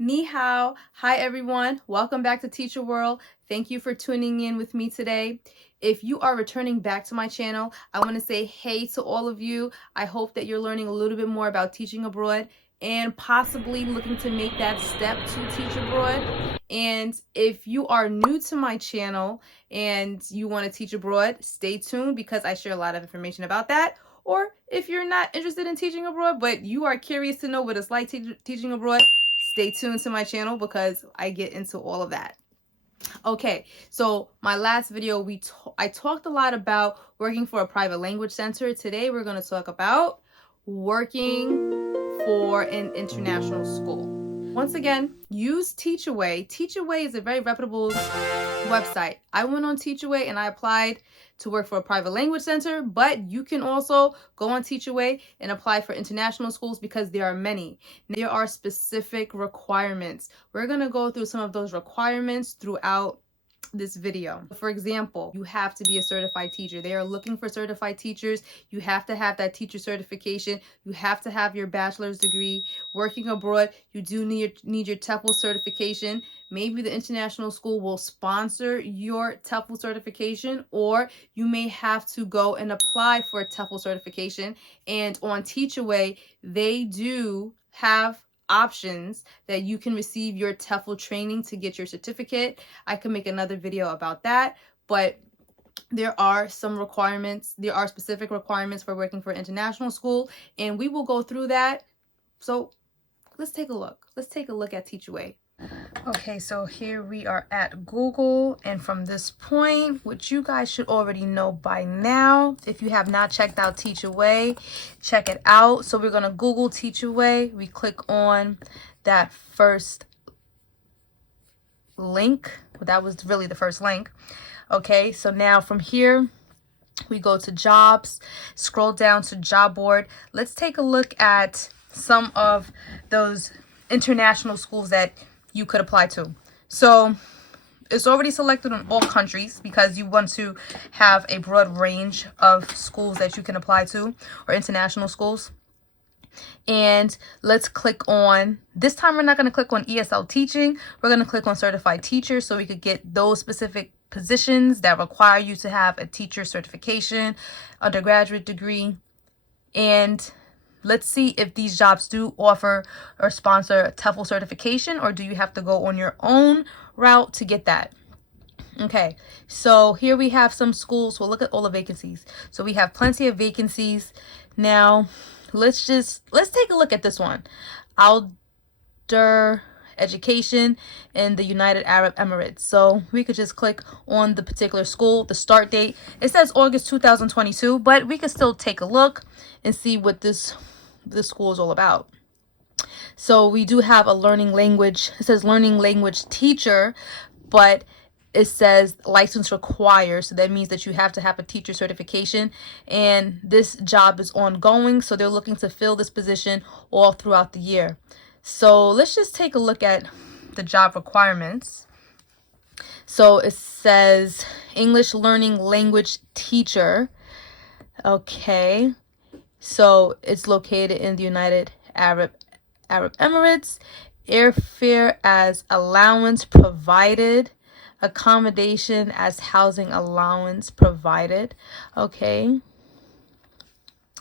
Ni hao. Hi everyone. Welcome back to Teacher World. Thank you for tuning in with me today. If you are returning back to my channel, I want to say hey to all of you. I hope that you're learning a little bit more about teaching abroad and possibly looking to make that step to teach abroad. And if you are new to my channel and you want to teach abroad, stay tuned because I share a lot of information about that. Or if you're not interested in teaching abroad, but you are curious to know what it's like teaching abroad, stay tuned to my channel because I get into all of that. Okay, so my last video, I talked a lot about working for a private language center. Today, we're going to talk about working for an international school. Once again, use Teachaway. Teachaway is a very reputable website. I went on Teachaway and I applied to work for a private language center, but you can also go on Teachaway and apply for international schools because there are many. There are specific requirements. We're going to go through some of those requirements throughout this video. For example, you have to be a certified teacher. They are looking for certified teachers. You have to have that teacher certification. You have to have your bachelor's degree. Working abroad, you do need your TEFL certification. Maybe the international school will sponsor your TEFL certification, or you may have to go and apply for a TEFL certification. And on Teachaway, they do have options that you can receive your TEFL training to get your certificate. I can make another video about that, but there are some requirements. There are specific requirements for working for international school, and we will go through that. So let's take a look. Let's take a look at Teachaway. Okay, so here we are at Google, and from this point, which you guys should already know by now, if you have not checked out Teachaway, check it out. So we're going to Google Teachaway. We click on that first link. That was really the first link. Okay, so now from here, we go to jobs, scroll down to job board. Let's take a look at some of those international schools that you could apply to. So it's already selected on all countries because you want to have a broad range of schools that you can apply to, or international schools. And let's click on, this time we're not going to click on ESL teaching. We're going to click on certified teacher so we could get those specific positions that require you to have a teacher certification, undergraduate degree. And let's see if these jobs do offer or sponsor a TEFL certification, or do you have to go on your own route to get that? Okay, so here we have some schools. We'll look at all the vacancies. So we have plenty of vacancies. Now, let's take a look at this one. Outdoor education in the United Arab Emirates. So we could just click on the particular school. The start date, it says August 2022, but we could still take a look and see what this school is all about. So we do have a learning language. It says learning language teacher, but it says license required. So that means that you have to have a teacher certification, and this job is ongoing. So they're looking to fill this position all throughout the year. So let's just take a look at the job requirements. So it says English learning language teacher. Okay. So it's located in the United Arab Emirates. Airfare as allowance provided. Accommodation as housing allowance provided. Okay.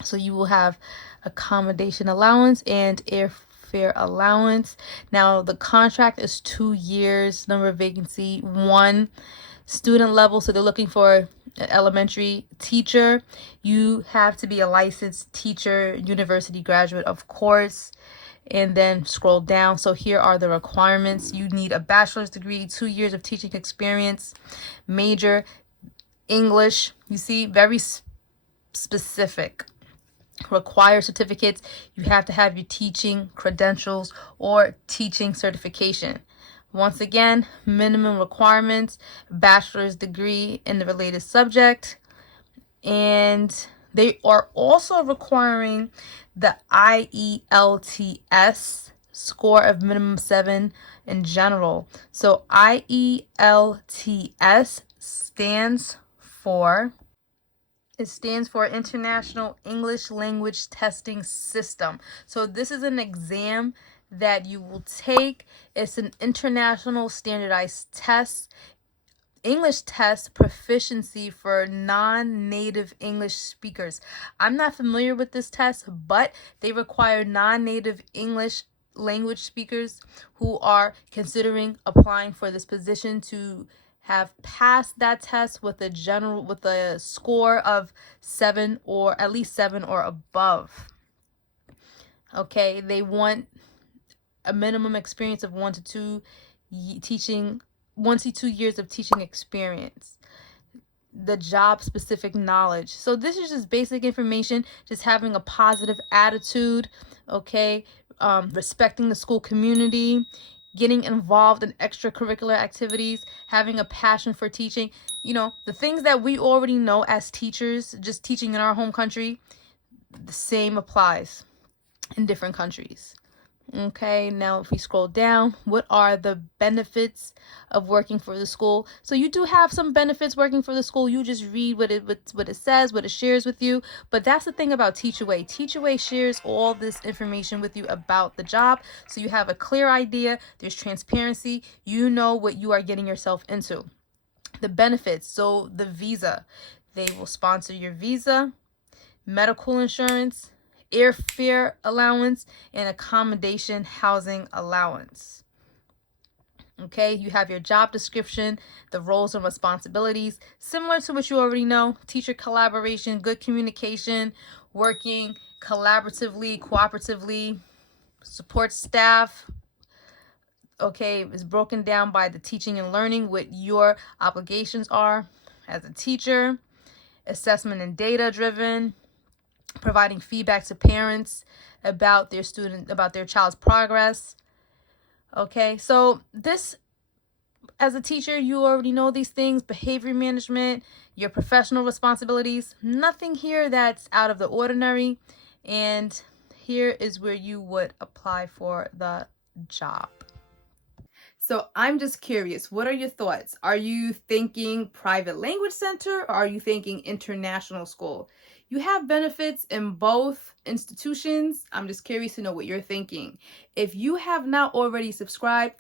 So you will have accommodation allowance and airfare allowance. Now the contract is 2 years. Number of vacancy 1. Student level, so they're looking for an elementary teacher. You have to be a licensed teacher, university graduate, of course. And then scroll down. So here are the requirements. You need a bachelor's degree, 2 years of teaching experience, major English. You see, very specific. Require certificates. You have to have your teaching credentials or teaching certification. Once again, minimum requirements, bachelor's degree in the related subject. And they are also requiring the IELTS score of minimum 7 in general. So IELTS stands for International English Language Testing System. So this is an exam that you will take. It's an international standardized test, English test, proficiency for non-native English speakers. I'm not familiar with this test, but they require non-native English language speakers who are considering applying for this position to have passed that test with a score of 7, or at least 7 or above. Okay, they want a minimum experience of 1 to 2 years of teaching experience, the job specific knowledge. So this is just basic information, just having a positive attitude, okay, respecting the school community, getting involved in extracurricular activities, having a passion for teaching. The things that we already know as teachers, just teaching in our home country, the same applies in different countries. Okay, now if we scroll down, what are the benefits of working for the school? So you do have some benefits working for the school. You just read what it says, what it shares with you. But that's the thing about Teachaway. Teachaway shares all this information with you about the job, so you have a clear idea. There's transparency. You know what you are getting yourself into. The benefits, so the visa. They will sponsor your visa, medical insurance, airfare allowance, and accommodation housing allowance. Okay, you have your job description, the roles and responsibilities, similar to what you already know: teacher collaboration, good communication, working collaboratively, cooperatively, support staff. Okay, is broken down by the teaching and learning, what your obligations are as a teacher, assessment and data driven, providing feedback to parents about their child's progress. Okay, so this, as a teacher, you already know these things: behavior management, your professional responsibilities. Nothing here that's out of the ordinary. And here is where you would apply for the job. So I'm just curious, what are your thoughts? Are you thinking private language center, or are you thinking international school? You have benefits in both institutions. I'm just curious to know what you're thinking. If you have not already subscribe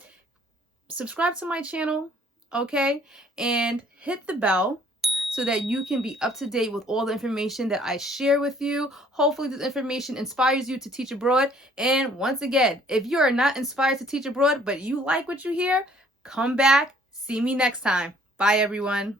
to my channel, okay? And hit the bell so that you can be up to date with all the information that I share with you. Hopefully this information inspires you to teach abroad. And once again, if you are not inspired to teach abroad, but you like what you hear, come back, see me next time. Bye, everyone.